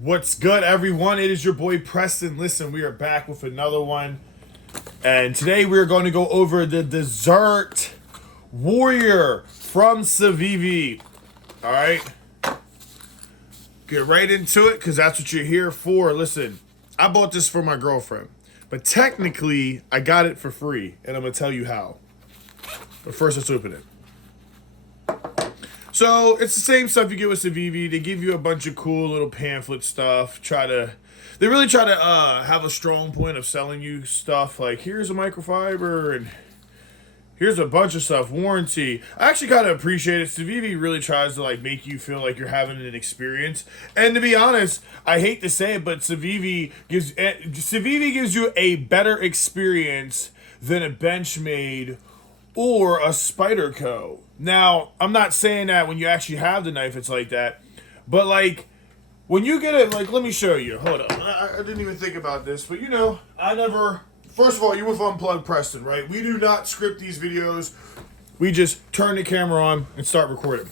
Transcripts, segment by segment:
What's good, everyone? It is your boy Preston. Listen, we are back with another one. And today we are going to go over the Desert Warrior from Civivi. Alright? Get right into it because that's what you're here for. Listen, I bought this for my girlfriend. But technically, I got it for free. And I'm going to tell you how. But first, let's open it. So, it's the same stuff you get with Civivi. They give you a bunch of cool little pamphlet stuff. They really try to have a strong point of selling you stuff. Like, here's a microfiber, and here's a bunch of stuff. Warranty. I actually kind of appreciate it. Civivi really tries to, like, make you feel like you're having an experience. And to be honest, I hate to say it, but Civivi gives you a better experience than a Benchmade or a Spyderco. Now, I'm not saying that when you actually have the knife it's like that, but like when you get it, like, let me show you. Hold on, I didn't even think about this, but you know, first of all, you with Unplugged Preston, right? We do not script these videos. We just turn the camera on and start recording.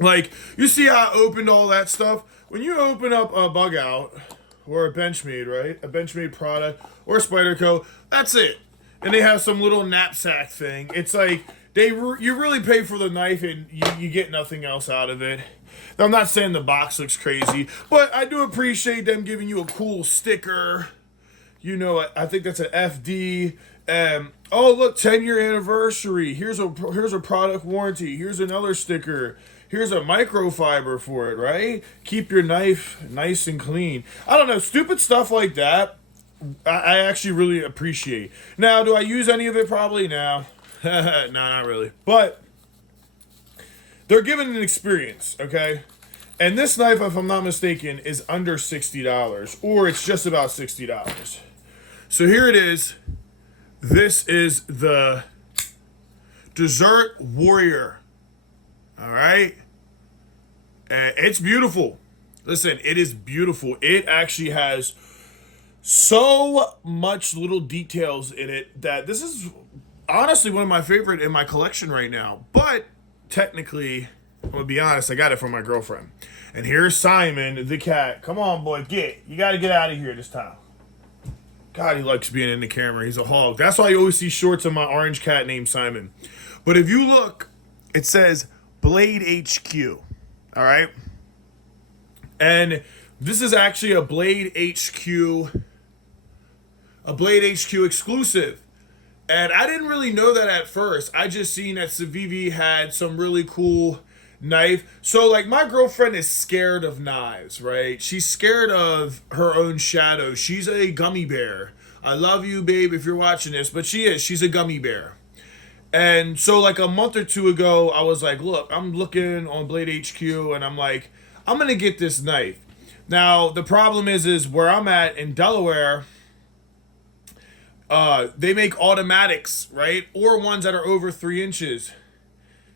Like, you see how I opened all that stuff? When you open up a Bug Out or a Benchmade, right? A Benchmade product or a Spyderco, that's it. And they have some little knapsack thing. It's like, you really pay for the knife and you get nothing else out of it. Now, I'm not saying the box looks crazy, but I do appreciate them giving you a cool sticker. You know, I think that's an FD. Oh, look, 10-year anniversary. Here's a product warranty. Here's another sticker. Here's a microfiber for it, right? Keep your knife nice and clean. I don't know, stupid stuff like that, I actually really appreciate. Now, do I use any of it? Probably no. No, not really. But they're giving an experience, okay? And this knife, if I'm not mistaken, is under $60, or it's just about $60. So here it is. This is the Desert Warrior. All right? It's beautiful. Listen, it is beautiful. It actually has so much little details in it that this is honestly one of my favorite in my collection right now. But technically, I'm gonna be honest, I got it from my girlfriend. And here's Simon the cat. Come on, boy, you gotta get out of here this time. God, he likes being in the camera. He's a hog. That's why you always see shorts of my orange cat named Simon. But if you look, it says BladeHQ. All right? And this is actually a BladeHQ exclusive. And I didn't really know that at first. I just seen that Civivi had some really cool knife. So, like, my girlfriend is scared of knives, right? She's scared of her own shadow. She's a gummy bear. I love you, babe, if you're watching this, but she is. She's a gummy bear. And so, like, a month or two ago, I was like, look, I'm looking on BladeHQ, and I'm like, I'm going to get this knife. Now, the problem is where I'm at in Delaware, they make automatics, right? Or ones that are over 3 inches.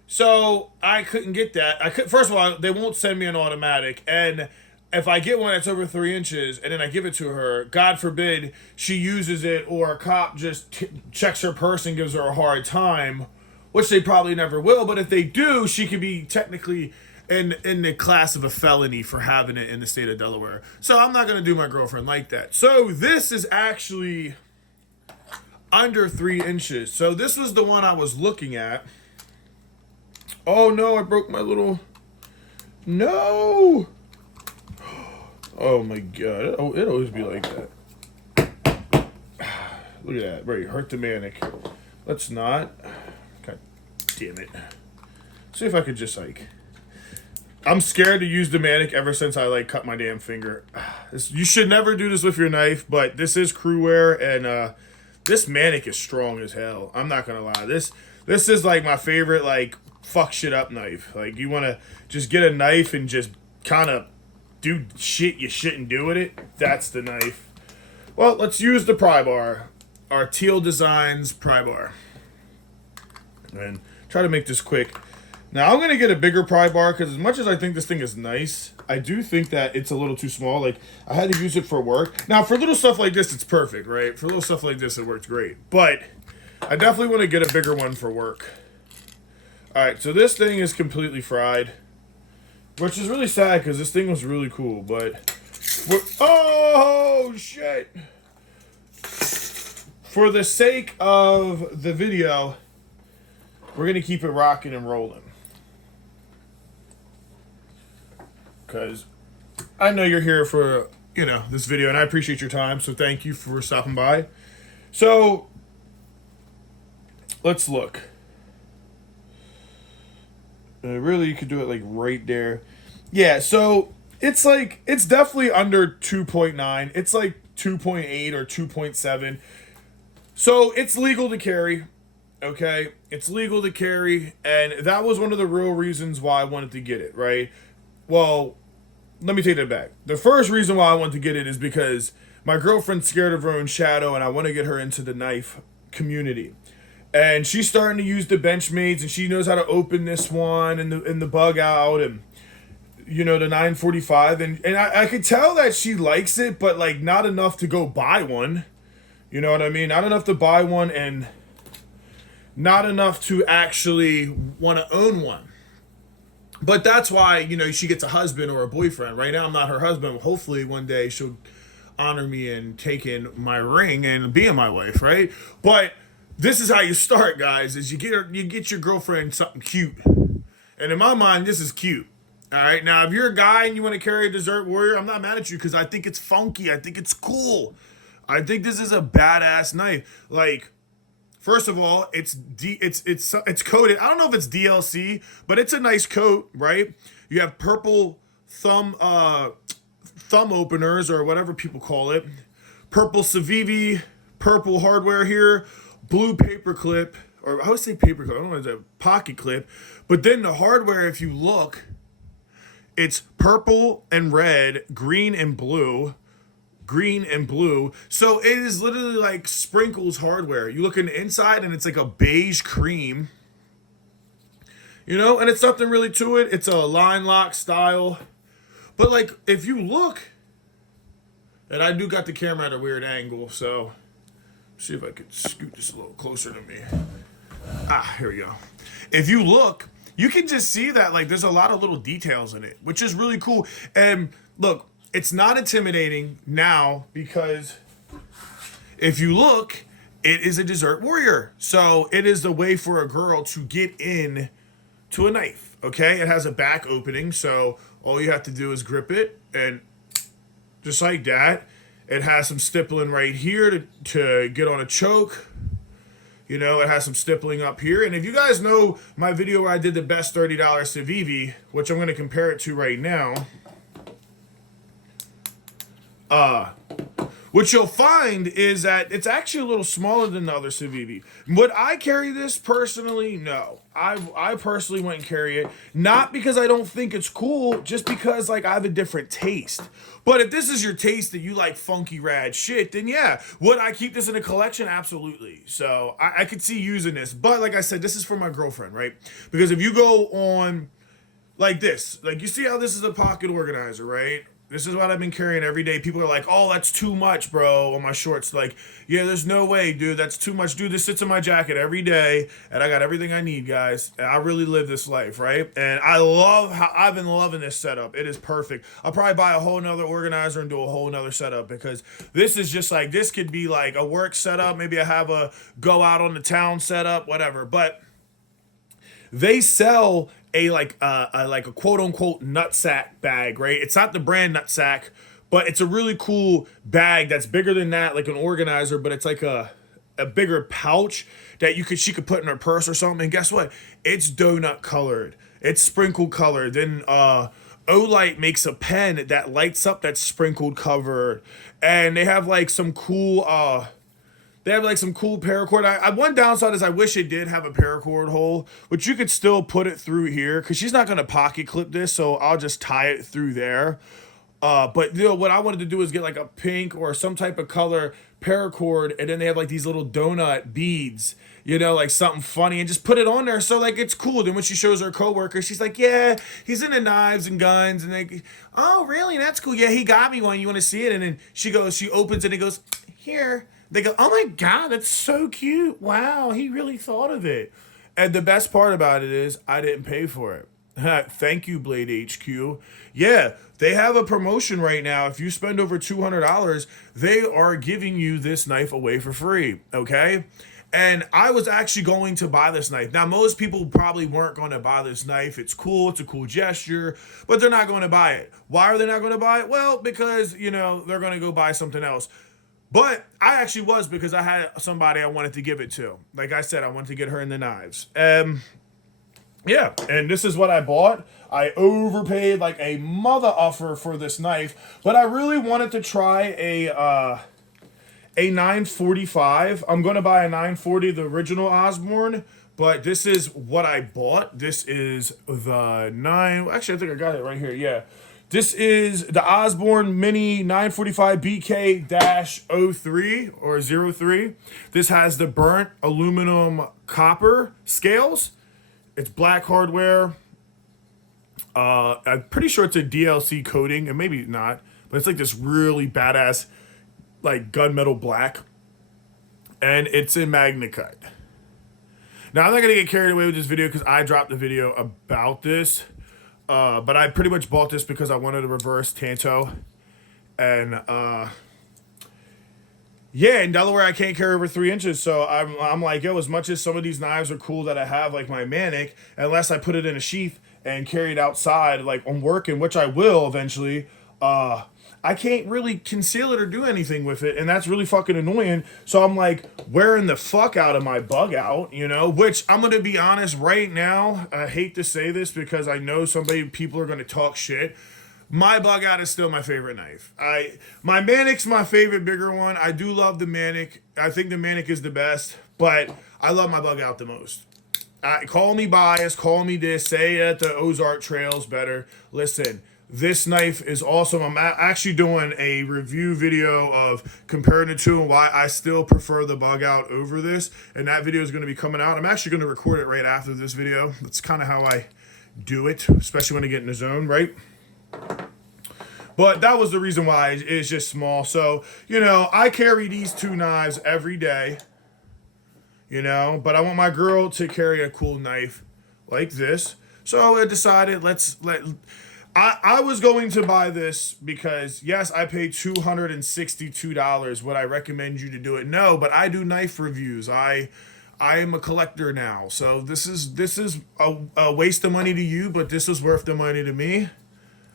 So I couldn't get that. First of all, they won't send me an automatic. And if I get one that's over 3 inches and then I give it to her, God forbid she uses it or a cop just checks her purse and gives her a hard time, which they probably never will. But if they do, she could be technically in the class of a felony for having it in the state of Delaware. So I'm not going to do my girlfriend like that. So this is actually under 3 inches. So this was the one I was looking at. Oh no, I broke my little... No! Oh my god. It always be like that. Look at that. Right, hurt the manic. Let's not. God damn it. See if I could just, like... I'm scared to use the manic ever since I, like, cut my damn finger. You should never do this with your knife, but this is crew wear, and this manic is strong as hell. I'm not gonna lie. This is, like, my favorite, like, fuck shit up knife. Like, you want to just get a knife and just kind of do shit you shouldn't do with it. That's the knife. Well, let's use the pry bar. Our Teal Designs pry bar. And try to make this quick. Now, I'm going to get a bigger pry bar because as much as I think this thing is nice, I do think that it's a little too small. Like, I had to use it for work. Now, for little stuff like this, it's perfect, right? For little stuff like this, it works great. But I definitely want to get a bigger one for work. Alright, so this thing is completely fried. Which is really sad because this thing was really cool, but Oh, shit. For the sake of the video, we're going to keep it rocking and rolling. Because I know you're here for, this video, and I appreciate your time, so thank you for stopping by. So, let's look. Really, you could do it, like, right there. Yeah, so, it's definitely under 2.9. It's, like, 2.8 or 2.7. So, it's legal to carry. Okay? It's legal to carry, and that was one of the real reasons why I wanted to get it, right? Well, let me take that back. The first reason why I want to get it is because my girlfriend's scared of her own shadow, and I want to get her into the knife community. And she's starting to use the Benchmades, and she knows how to open this one and the bug out, and the 945. And I could tell that she likes it, but like not enough to go buy one. You know what I mean? Not enough to buy one, and not enough to actually want to own one. But that's why, she gets a husband or a boyfriend. Right now, I'm not her husband. Hopefully, one day she'll honor me and take in my ring and be my wife, right? But this is how you start, guys, is you get your girlfriend something cute. And in my mind, this is cute. All right? Now, if you're a guy and you want to carry a Desert Warrior, I'm not mad at you because I think it's funky. I think it's cool. I think this is a badass knife. Like, first of all, it's coated. I don't know if it's DLC, but it's a nice coat, right? You have purple thumb openers or whatever people call it. Purple Civivi, purple hardware here, blue paper clip, or I would say paper clip. I don't know if it's a pocket clip. But then the hardware, if you look, it's purple and red, green and blue. So it is literally like sprinkles hardware. You look in the inside and it's like a beige cream. And it's nothing really to it. It's a line lock style. But like if you look, and I do got the camera at a weird angle, so see if I could scoot this a little closer to me. Here we go. If you look, you can just see that like there's a lot of little details in it, which is really cool. And look, it's not intimidating now because if you look, it is a Desert Warrior. So it is the way for a girl to get in to a knife, okay? It has a back opening, so all you have to do is grip it, and just like that. It has some stippling right here to get on a choke. It has some stippling up here. And if you guys know my video where I did the best $30 Civivi, which I'm going to compare it to right now, what you'll find is that it's actually a little smaller than the other Civivi. Would I carry this personally? No. I personally wouldn't carry it. Not because I don't think it's cool, just because like I have a different taste. But if this is your taste that you like funky rad shit, then yeah. Would I keep this in a collection? Absolutely. So I could see using this. But like I said, this is for my girlfriend, right? Because if you go on like this, like you see how this is a pocket organizer, right? This is what I've been carrying every day. People are like, oh, that's too much, bro, on my shorts. Like, yeah, there's no way, dude. That's too much. Dude, this sits in my jacket every day, and I got everything I need, guys. And I really live this life, right? And I've been loving this setup. It is perfect. I'll probably buy a whole nother organizer and do a whole nother setup because this is just like, this could be like a work setup. Maybe I have a go out on the town setup, whatever. But they sell a quote unquote nutsack bag, right? It's not the brand nutsack, but it's a really cool bag that's bigger than that, like an organizer, but it's like a bigger pouch that she could put in her purse or something. And guess what? It's donut colored. It's sprinkled colored. Then Olight makes a pen that lights up that's sprinkled covered. And they have like some cool paracord. One downside is I wish it did have a paracord hole, but you could still put it through here because she's not going to pocket clip this, so I'll just tie it through there. But what I wanted to do is get like a pink or some type of color paracord, and then they have like these little donut beads, like something funny, and just put it on there so like it's cool. Then when she shows her coworker, she's like, yeah, he's into knives and guns, and they, oh really? That's cool. Yeah, he got me one. You want to see it? And then she opens it and goes, here. They go, oh my God, that's so cute. Wow, he really thought of it. And the best part about it is I didn't pay for it. Thank you, BladeHQ. Yeah, they have a promotion right now. If you spend over $200, they are giving you this knife away for free. Okay. And I was actually going to buy this knife. Now, most people probably weren't going to buy this knife. It's cool. It's a cool gesture, but they're not going to buy it. Why are they not going to buy it? Well, because, they're going to go buy something else. But I actually was, because I had somebody I wanted to give it to. Like I said, I wanted to get her in the knives. Yeah, and this is what I bought. I overpaid like a mother offer for this knife, but I really wanted to try a 945. I'm gonna buy a 940, the original Osborne, but this is what I bought. This is the nine. Actually, I think I got it right here. Yeah, this is the Osborne Mini 945 BK-03 or 03. This has the burnt aluminum copper scales. It's black hardware. I'm pretty sure it's a DLC coating, and maybe not, but it's like this really badass, like gunmetal black, and it's in Magna Cut. Now I'm not gonna get carried away with this video because I dropped the video about this, but I pretty much bought this because I wanted a reverse Tanto, and yeah, in Delaware I can't carry over 3 inches, so I'm like, yo, as much as some of these knives are cool that I have, like my Manic, unless I put it in a sheath and carry it outside, like I'm working, which I will eventually, I can't really conceal it or do anything with it, and that's really fucking annoying. So I'm like wearing the fuck out of my bug out, which I'm gonna be honest right now. I hate to say this because I know people are gonna talk shit. My bug out is still my favorite knife. My Manic's my favorite bigger one. I do love the Manic. I think the Manic is the best, but I love my bug out the most. Call me biased, call me this, say that the Ozark Trail's better. Listen, this knife is awesome. I'm actually doing a review video of comparing the two and why I still prefer the bug out over this, and that video is going to be coming out. I'm actually going to record it right after this video. That's kind of how I do it, especially when I get in the zone, right? But that was the reason why it's just small. So, I carry these two knives every day, but I want my girl to carry a cool knife like this. So I decided I was going to buy this because, yes, I paid $262. Would I recommend you to do it? No, but I do knife reviews. I am a collector now. So this is a waste of money to you, but this is worth the money to me.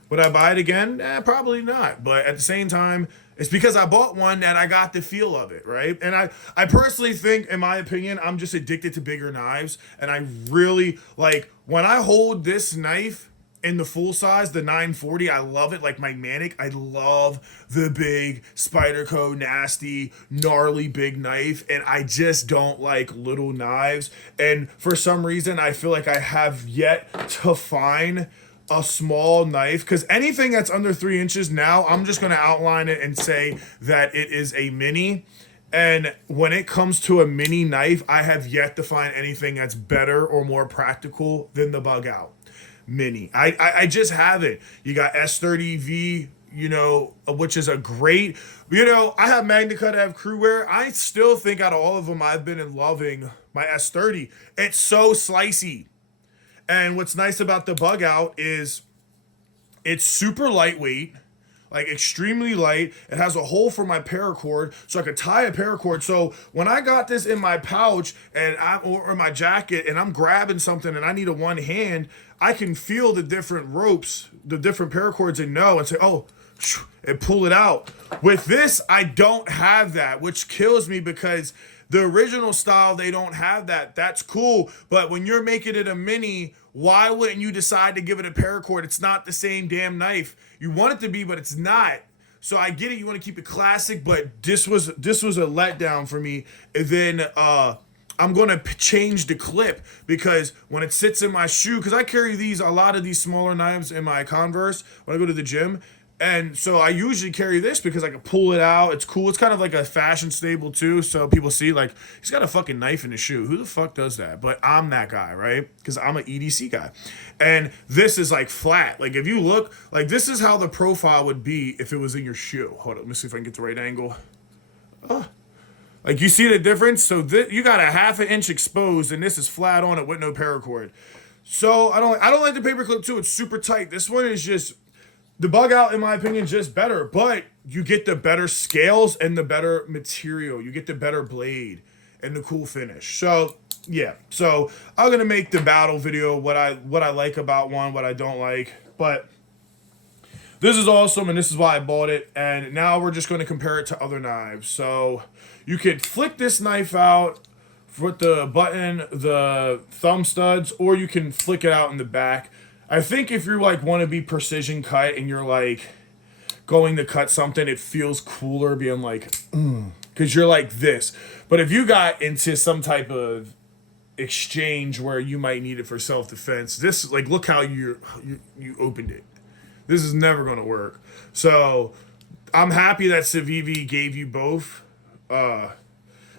Would I buy it again? Probably not. But at the same time, it's because I bought one that I got the feel of it, right? And I personally think, in my opinion, I'm just addicted to bigger knives. And I really, when I hold this knife in the full size, the 940, I love it. Like my Manic, I love the big Spyderco nasty, gnarly big knife. And I just don't like little knives. And for some reason, I feel like I have yet to find a small knife, because anything that's under 3 inches now, I'm just going to outline it and say that it is a mini. And when it comes to a mini knife, I have yet to find anything that's better or more practical than the bug out mini. I just haven't. You got S30V, which is a great, I have Magna Cut, I have Crewwear. I still think out of all of them, I've been loving my S30. It's so slicey. And what's nice about the bug out is it's super lightweight, like extremely light. It has a hole for my paracord, so I could tie a paracord. So when I got this in my pouch or my jacket, and I'm grabbing something and I need a one hand, I can feel the different ropes, the different paracords, and say, oh, and pull it out. With this, I don't have that, which kills me because the original style, they don't have that. That's cool. But when you're making it a mini, why wouldn't you decide to give it a paracord? It's not the same damn knife. You want it to be, but it's not. So I get it. You want to keep it classic, but this was a letdown for me. And then I'm going to change the clip because when it sits in my shoe, because I carry a lot of these smaller knives in my Converse when I go to the gym. And so I usually carry this because I can pull it out. It's cool. It's kind of like a fashion staple too. So people see he's got a fucking knife in his shoe. Who the fuck does that? But I'm that guy, right? Because I'm an EDC guy. And this is flat. If you look, this is how the profile would be if it was in your shoe. Hold on, let me see if I can get the right angle. You see the difference? So you got a 1/2 inch exposed and this is flat on it with no paracord. So I don't like the paperclip too. It's super tight. This one is just the bug out, in my opinion, just better. But you get the better scales and the better material. You get the better blade and the cool finish. So yeah. So I'm gonna make the battle video what I like about one, what I don't like. But this is awesome, and this is why I bought it. And now we're just going to compare it to other knives. So you could flick this knife out with the button, the thumb studs, or you can flick it out in the back. I think if you like want to be precision cut and you're like going to cut something, it feels cooler being like, because you're like this. But if you got into some type of exchange where you might need it for self-defense, this, like, look how you opened it. This is never going to work. So I'm happy that Civivi gave you both.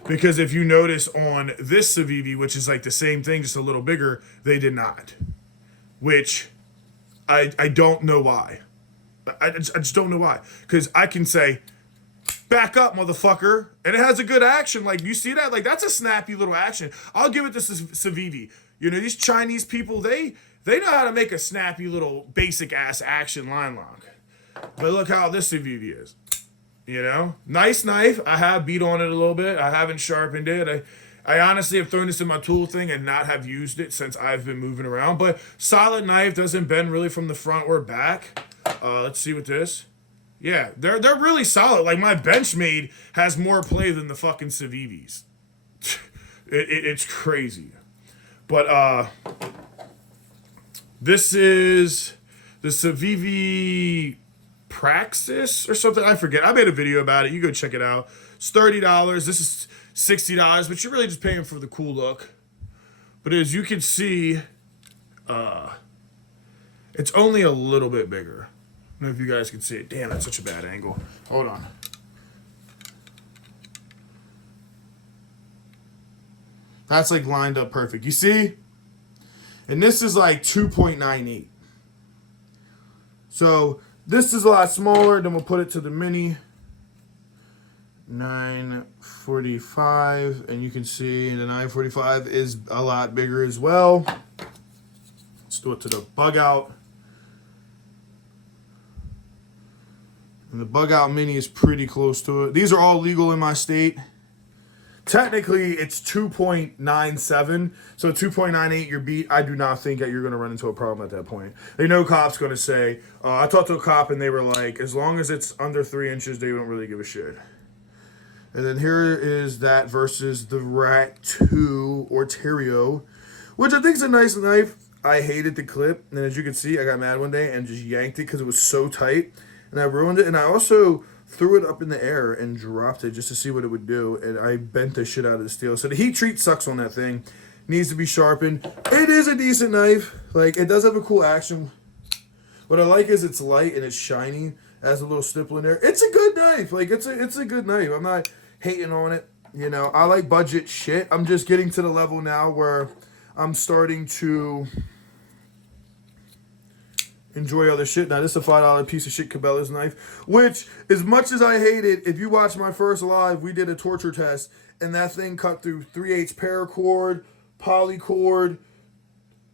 Because if you notice on this Civivi, which is like the same thing, just a little bigger, they did not. Which I don't know why. I just don't know why. Because I can say, back up, motherfucker. And it has a good action. Like, you see that? Like, that's a snappy little action. I'll give it to Civivi. You know, these Chinese people, they know how to make a snappy little basic ass action line lock. But look how this Civivi is. You know? Nice knife. I have beat on it a little bit. I haven't sharpened it. I honestly have thrown this in my tool thing and not have used it since I've been moving around. But solid knife, doesn't bend really from the front or back. Let's see what this. Yeah, they're really solid. Like, my Benchmade has more play than the fucking Civivis. It's crazy. But this is the Civivi Praxis or something. I forget. I made a video about it. You go check it out. It's $30. This is $60, but you're really just paying for the cool look. But as you can see, it's only a little bit bigger. I don't know if you guys can see it. Damn, that's such a bad angle. Hold on. That's like lined up perfect. You see? And this is like 2.98. So this is a lot smaller. Then we'll put it to the mini. 945. And you can see the 945 is a lot bigger as well. Let's do it to the bug out. And the bug out mini is pretty close to it. These are all legal in my state. Technically, it's 2.97, so 2.98 your beat. I do not think that you're going to run into a problem at that point. They know cop's going to say, I talked to a cop and they were like, as long as it's under 3 inches, they don't really give a shit. And then here is that versus the Rat 2 or Terrio, which I think is a nice knife. I hated the clip, and as you can see, I got mad one day and just yanked it because it was so tight, and I ruined it. And I also threw it up in the air and dropped it just to see what it would do, and I bent the shit out of the steel. So the heat treat sucks on that thing. Needs to be sharpened. It is a decent knife. Like, it does have a cool action. What I like is it's light and it's shiny. It has a little stipple in there. It's a good knife. Like, it's a good knife. I'm not hating on it. You know, I like budget shit. I'm just getting to the level now where I'm starting to enjoy other shit. Now, this is a $5 piece of shit Cabela's knife, which, as much as I hate it, if you watch my first live, we did a torture test, and that thing cut through 3/8 paracord, polycord,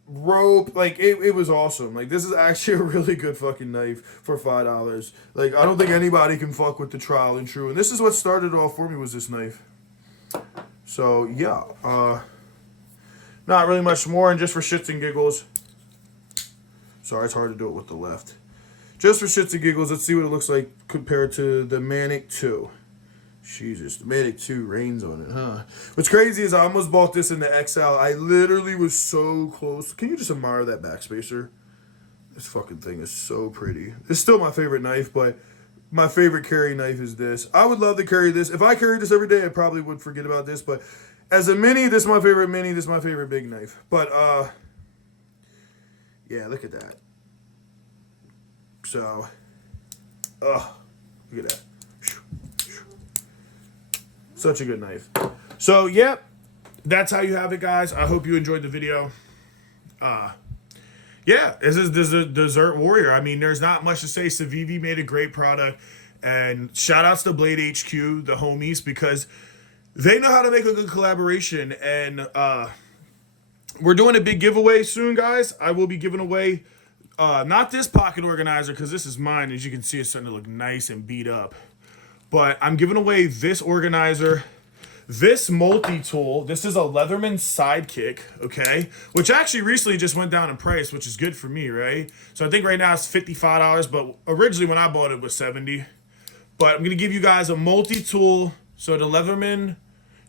rope. Like, it was awesome. Like, this is actually a really good fucking knife for $5. Like, I don't think anybody can fuck with the trial and true. And this is what started it all for me, was this knife. So, yeah. Not really much more, and just for shits and giggles. Sorry, it's hard to do it with the left. Just for shits and giggles, let's see what it looks like compared to the Manic 2. Jesus, the Manic 2 reigns on it, huh? What's crazy is I almost bought this in the XL. I literally was so close. Can you just admire that backspacer? This fucking thing is so pretty. It's still my favorite knife, but my favorite carry knife is this. I would love to carry this. If I carried this every day, I probably would forget about this, but as a mini, this is my favorite mini. This is my favorite big knife. But, yeah, look at that. So, look at that. Such a good knife. So, yep, that's how you have it, guys. I hope you enjoyed the video. Yeah, this is the Desert Warrior. I mean, there's not much to say. Civivi made a great product. And shout outs to BladeHQ, the homies, because they know how to make a good collaboration. And we're doing a big giveaway soon, guys. I will be giving away not this pocket organizer because this is mine. As you can see, it's starting to look nice and beat up. But I'm giving away this organizer, this multi-tool. This is a Leatherman Sidekick, okay? Which actually recently just went down in price, which is good for me, right? So I think right now it's $55, but originally when I bought it was $70. But I'm going to give you guys a multi-tool. So the Leatherman,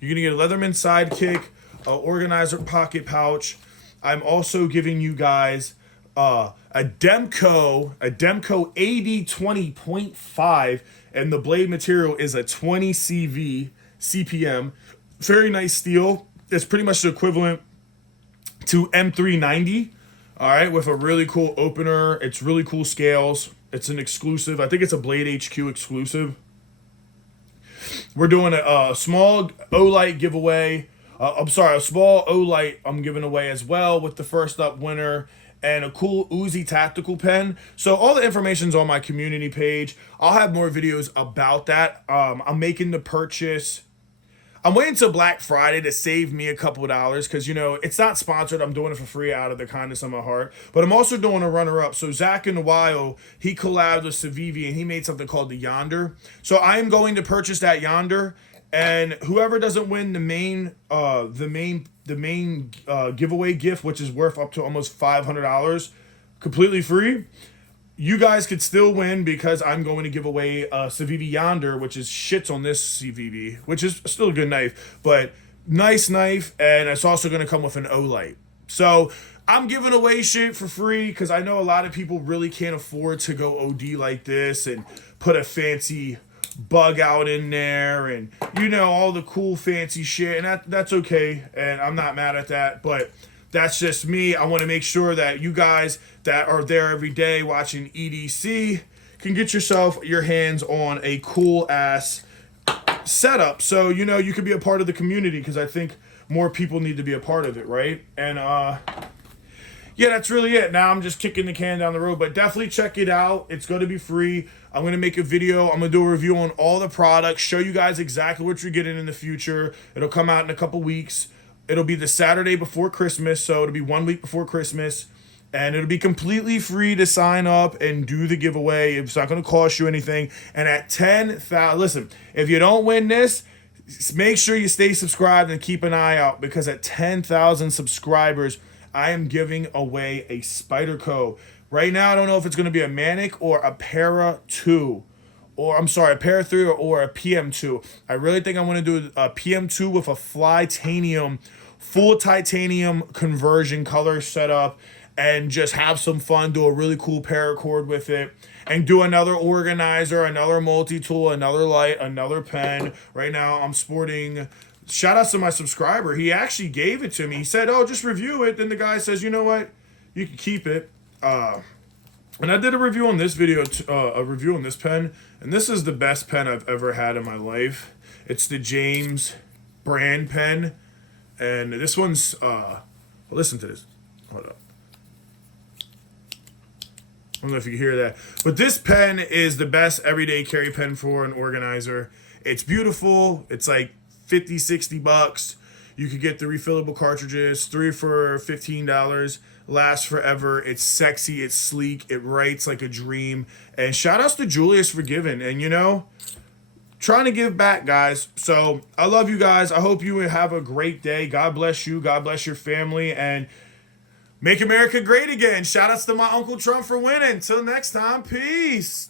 you're going to get a Leatherman Sidekick, organizer pocket pouch. I'm also giving you guys a Demco AD 20.5, and the blade material is a 20 CPM. Very nice steel. It's pretty much the equivalent to M390. All right, with a really cool opener. It's really cool scales. It's an exclusive. I think it's a BladeHQ exclusive. We're doing a small Olight giveaway. A small Olight I'm giving away as well with the first up winner, and a cool Uzi tactical pen. So all the information's on my community page. I'll have more videos about that. I'm making the purchase. I'm waiting till Black Friday to save me a couple of dollars because, you know, it's not sponsored. I'm doing it for free out of the kindness of my heart. But I'm also doing a runner-up. So Zach in a while, he collabed with Civivi and he made something called the Yonder. So I am going to purchase that Yonder. And whoever doesn't win the main giveaway gift, which is worth up to almost $500, completely free, you guys could still win because I'm going to give away a Civivi Yonder, which is shits on this Civivi, which is still a good knife, but nice knife, and it's also going to come with an Olight. So I'm giving away shit for free because I know a lot of people really can't afford to go OD like this and put a fancy bug out in there and, you know, all the cool fancy shit, and that's okay, and I'm not mad at that, but that's just me. I want to make sure that you guys that are there every day watching EDC can get your hands on a cool ass setup, so you know you can be a part of the community, because I think more people need to be a part of it, right? And yeah, that's really it. Now I'm just kicking the can down the road, but definitely check it out. It's going to be free. I'm going to make a video. I'm going to do a review on all the products, show you guys exactly what you're getting in the future. It'll come out in a couple weeks. It'll be the Saturday before Christmas, so it'll be 1 week before Christmas, and it'll be completely free to sign up and do the giveaway. It's not going to cost you anything. And at 10,000, listen, if you don't win this, make sure you stay subscribed and keep an eye out, because at 10,000 subscribers, I am giving away a Spyderco. Right now, I don't know if it's going to be a Manic or a Para 2. Or, I'm sorry, a Para 3 or a PM2. I really think I want to do a PM2 with a Flytanium, full titanium conversion color setup, and just have some fun, do a really cool paracord with it, and do another organizer, another multi-tool, another light, another pen. Right now, I'm sporting... Shout out to my subscriber. He actually gave it to me. He said, oh, just review it. Then the guy says, you know what? You can keep it. And I did a review on this video, a review on this pen. And this is the best pen I've ever had in my life. It's the James brand pen. And this one's, well, listen to this. Hold up. I don't know if you can hear that. But this pen is the best everyday carry pen for an organizer. It's beautiful. It's like $50-$60. You could get the refillable cartridges, 3 for $15. Lasts forever. It's sexy. It's sleek. It writes like a dream. And shout outs to Julius for giving. And, you know, trying to give back, guys. So I love you guys. I hope you have a great day. God bless you. God bless your family. And make America great again. Shout outs to my Uncle Trump for winning. Till next time. Peace.